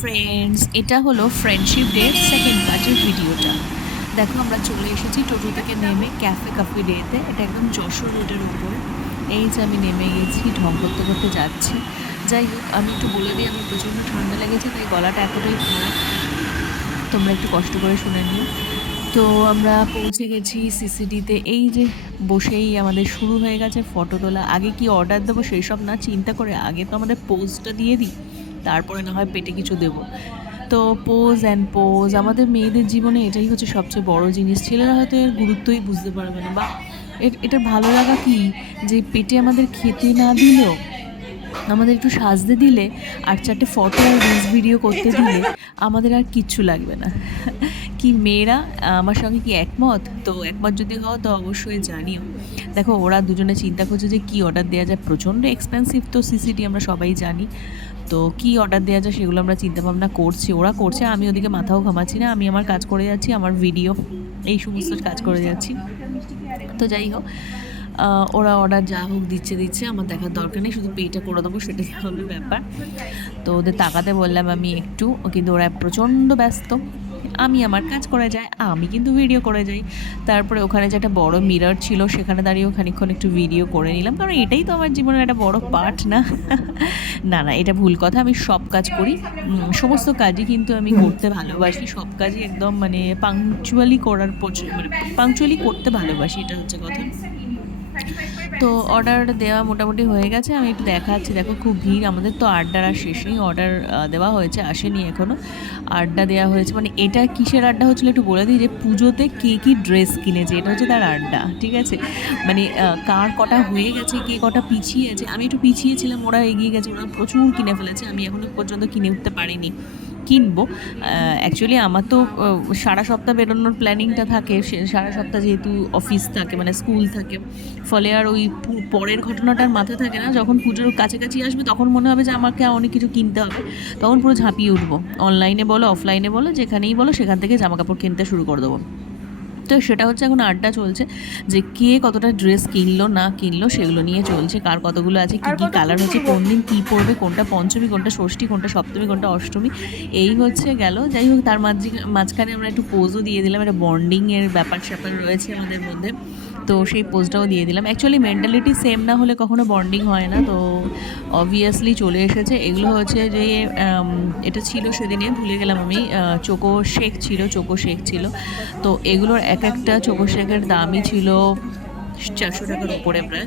Friends, এটা হলো friendship day second পার্টের ভিডিওটা। দেখো আমরা চলে এসেছি টোটো থেকে নেমে ক্যাফে কফি ডেতে। এটা একদম যশোর রোডের উপরে। এই যে আমি নেমে গেছি, ঢং করতে করতে যাচ্ছি। যাই হোক, আমি একটু বলে দিই, আমি প্রচণ্ড ঠান্ডা লেগেছে, তাই গলাটা এতটাই খারাপ, তোমরা একটু কষ্ট করে শুনে নিও। তো আমরা পৌঁছে গেছি সিসিডিতে। এই যে বসেই আমাদের শুরু হয়ে গেছে ফটো তোলা। আগে কি অর্ডার দেবো সেই সব না চিন্তা করে আগে তো আমাদের পোজটা দিয়ে দিই, তারপরে না হয় পেটে কিছু দেবো। তো পোজ অ্যান্ড পোজ আমাদের মেয়েদের জীবনে এটাই হচ্ছে সবচেয়ে বড় জিনিস। ছেলেরা হয়তো এর গুরুত্বই বুঝতে পারবে না, বা এটার ভালো লাগা কি, যে পেটে আমাদের খেতে না দিলেও আমাদের একটু সাজতে দিলে আর চারটে ফটো আর রিলস ভিডিও করতে দিলে আমাদের আর কিচ্ছু লাগবে না। কি মেয়েরা আমার সঙ্গে কি একমত? তো একমত যদি হও তো অবশ্যই জানিও। দেখো ওরা দুজনে চিন্তা করছে যে কী অর্ডার দেওয়া যায়, প্রচণ্ড এক্সপেন্সিভ তো সিসিডি আমরা সবাই জানি। তো কী অর্ডার দেওয়া যায় সেগুলো আমরা চিন্তাভাবনা করছি, ওরা করছে, আমি ওদিকে মাথাও ঘামাচ্ছি না, আমি আমার কাজ করে যাচ্ছি, আমার ভিডিও এই সমস্ত কাজ করে যাচ্ছি। তো যাই হোক, ওরা অর্ডার যা হোক দিচ্ছে, আমার দেখার দরকার নেই, শুধু পেটা করে দেবো, সেটাই হলো ব্যাপার। তো ওদের তাকাতে বললাম আমি একটু, কিন্তু ওরা প্রচণ্ড ব্যস্ত। আমি আমার কাজ করে যাই, আমি কিন্তু ভিডিও করে যাই। তারপরে ওখানে যে একটা বড় মিরর ছিল সেখানে দাঁড়িয়েও খানিকক্ষণ একটু ভিডিও করে নিলাম, কারণ এটাই তো আমার জীবনের একটা বড় পার্ট না? না না, এটা ভুল কথা, আমি সব কাজ করি, সমস্ত কাজই কিন্তু আমি করতে ভালোবাসি, সব কাজই একদম মানে পাংচুয়ালি করার মানে পাংচুয়ালি করতে ভালোবাসি, এটা হচ্ছে কথা। তো অর্ডার দেওয়া মোটামুটি হয়ে গেছে, আমি একটু দেখাচ্ছি। দেখো খুব ভিড়, আমাদের তো আড্ডার আর শেষ নেই। অর্ডার দেওয়া হয়েছে, আসেনি এখনও, আড্ডা দেওয়া হয়েছে। মানে এটা কিসের আড্ডা হচ্ছিলো একটু বলে দিই, যে পুজোতে কে কী ড্রেস কিনেছে, এটা হচ্ছে তার আড্ডা, ঠিক আছে? মানে কার কটা হয়ে গেছে, কে কটা পিছিয়ে আছে। আমি একটু পিছিয়ে ছিলাম, ওরা এগিয়ে গেছে, ওরা প্রচুর কিনে ফেলেছে, আমি এখনও পর্যন্ত কিনে উঠতে পারিনি, কিনবো। অ্যাকচুয়ালি আমার তো সারা সপ্তাহ বেরোনোর প্ল্যানিংটা থাকে, সারা সপ্তাহ যেহেতু অফিস থাকে, মানে স্কুল থাকে, ফলে আর ওই পরের ঘটনাটা আর মাথায় থাকে না। যখন পুজোর কাছাকাছি আসবে তখন মনে হবে যে আমাকে অনেক কিছু কিনতে হবে, তখন পুরো ঝাঁপিয়ে উঠবো, অনলাইনে বলো অফলাইনে বলো যেখানেই বলো সেখান থেকে জামাকাপড় কিনতে শুরু করে দেবো। তো সেটা হচ্ছে এখন আড্ডা চলছে, যে কে কতটা ড্রেস কিনলো না কিনলো সেগুলো নিয়ে চলছে, কার কতগুলো আছে, কী কী কালার হচ্ছে, কোন দিন কী পরবে, কোনটা পঞ্চমী, কোনটা ষষ্ঠী, কোনটা সপ্তমী, কোনটা অষ্টমী, এই হচ্ছে গেল। যাই হোক, তার মাঝখানে আমরা একটু পোজও দিয়ে দিলাম, একটা বন্ডিংয়ের ব্যাপার স্যাপার রয়েছে আমাদের মধ্যে, তো সেই পোজটাও দিয়ে দিলাম। অ্যাকচুয়ালি মেন্টালিটি সেম না হলে কখনো বন্ডিং হয় না, তো অবভিয়াসলি চলে এসেছে। এগুলো হচ্ছে যে এটা ছিল সেদিনে, ভুলে গেলাম আমি, চোকো শেক ছিল। তো এগুলোর এক একটা চোকো শেকের দামই ছিল 400 টাকার উপরে প্রায়।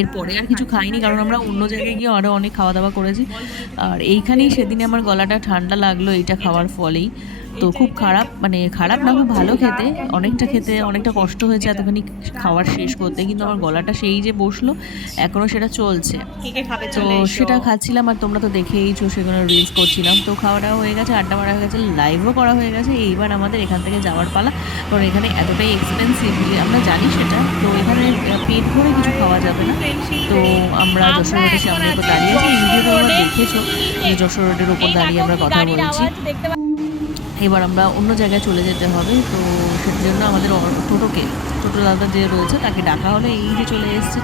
এরপরে আর কিছু খাইনি, কারণ আমরা অন্য জায়গায় গিয়ে আরও অনেক খাওয়া দাওয়া করেছি। আর এইখানেই সেদিনে আমার গলাটা ঠান্ডা লাগলো এইটা খাওয়ার ফলেই। তো খুব খারাপ, মানে খারাপ না, খুব ভালো খেতে, অনেকটা কষ্ট হয়েছে এতখানি খাওয়ার শেষ করতে, কিন্তু আমার গলাটা সেই যে বসলো, এখনও সেটা চলছে। তো সেটা খাচ্ছিলাম, আর তোমরা তো দেখেইছো, সেগুলো রিলস করছিলাম। তো খাওয়া দাওয়া হয়ে গেছে, আড্ডা মারা হয়ে গেছে, লাইভও করা হয়ে গেছে। এইবার আমাদের এখান থেকে যাওয়ার পালা, কারণ এখানে এতটাই এক্সপেন্সিভ আমরা জানি সেটা। তো এখানে পেট ভরে কিছু খাওয়া যাবে না। তো আমরা যশোর রোডের সামনে উপর দাঁড়িয়ে আছি, এই ভিডিওতে তোমরা দেখেছো যে যশোর রোডের ওপর দাঁড়িয়ে আমরা কথা বলছি। এবার আমরা অন্য জায়গায় চলে যেতে হবে, তো সেটার জন্য আমাদের টোটো দাদা যে রয়েছে তাকে ডাকা হলো, এই যে চলে এসছে।